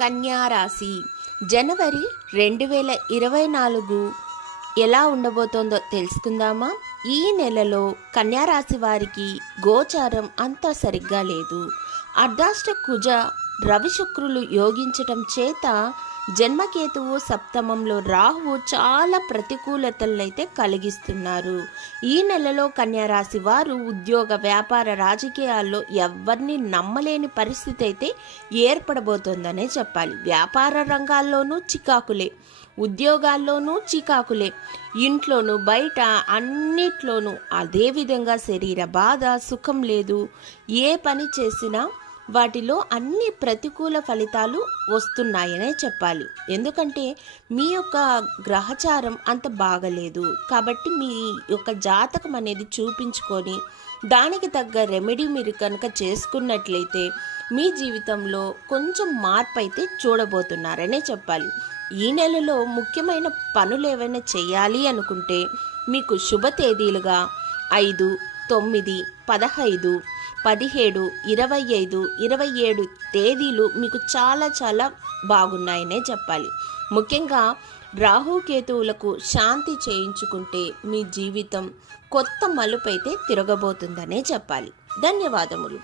కన్యా రాశి జనవరి 2024 ఎలా ఉండబోతోందో తెలుసుకుందామా. ఈ నెలలో కన్యా రాశి వారికి గోచారం అంత సరిగ్గా లేదు. అర్ధాష్ట కుజ రవి శుక్రులు యోగించటం చేత జన్మకేతువు సప్తమంలో రాహువు చాలా ప్రతికూలతలనైతే కలిగిస్తున్నారు. ఈ నెలలో కన్యా రాశి వారు ఉద్యోగ, వ్యాపార, రాజకీయాల్లో ఎవరిని నమ్మలేని పరిస్థితి అయితే ఏర్పడబోతోందనే చెప్పాలి. వ్యాపార రంగాల్లోనూ చికాకులే, ఉద్యోగాల్లోనూ చికాకులే, ఇంట్లోనూ బయట అన్నిట్లోనూ అదేవిధంగా శరీర బాధ, సుఖం లేదు. ఏ పని చేసినా వాటిలో అన్ని ప్రతికూల ఫలితాలు వస్తున్నాయనే చెప్పాలి. ఎందుకంటే మీ యొక్క గ్రహచారం అంత బాగలేదు. కాబట్టి మీ యొక్క జాతకం అనేది చూపించుకొని దానికి తగ్గ రెమెడీ మీరు కనుక చేసుకున్నట్లయితే మీ జీవితంలో కొంచెం మార్పు అయితే చూడబోతున్నారనే చెప్పాలి. ఈ నెలలో ముఖ్యమైన పనులు ఏవైనా చేయాలి అనుకుంటే మీకు శుభ తేదీలుగా 5, 9, 15, 17, 25, 27 తేదీలు మీకు చాలా బాగున్నాయనే చెప్పాలి. ముఖ్యంగా రాహుకేతువులకు శాంతి చేయించుకుంటే మీ జీవితం కొత్త మలుపైతే తిరగబోతుందనే చెప్పాలి. ధన్యవాదములు.